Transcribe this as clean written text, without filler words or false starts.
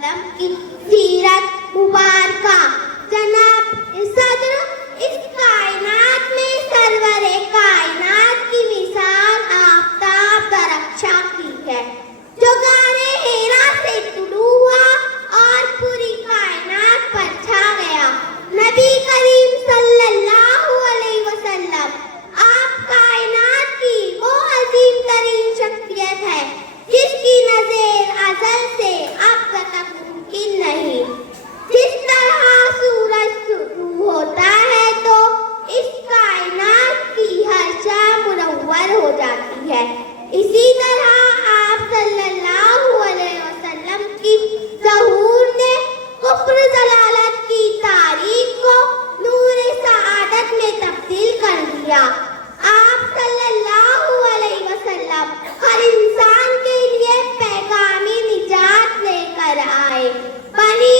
वसल्लम की सीरत मुबारका। जनाब सदर, इस कायनात में सरवरे कायनात की मिसाल आफताब दरख्शा की है, जो गारे हेरा से तुलू हुआ और पूरी कायनात पर छा गया। नबी करीम सल्लल्लाहु अलैहि वसल्लम आप कायनात की वो अजीम तरीन शख्सियत है जिसकी नज़र अज़ल से अब तक मुमकिन नहीं। जिस तरह सूरज शुरू होता है तो इस कायनात की हर शाम मुनव्वर हो जाती है, इसी तरह आप सल्लल्लाहु अलैहि वसल्लम की ज़हूर ने कुफ्र ज़लालत की तारीख को नूर सआदत में तब्दील कर दिया। आप सल्लल्लाहु अलैहि वसल्लम हर इंसान के लिए पैगामी निजात लेकर आए। बनी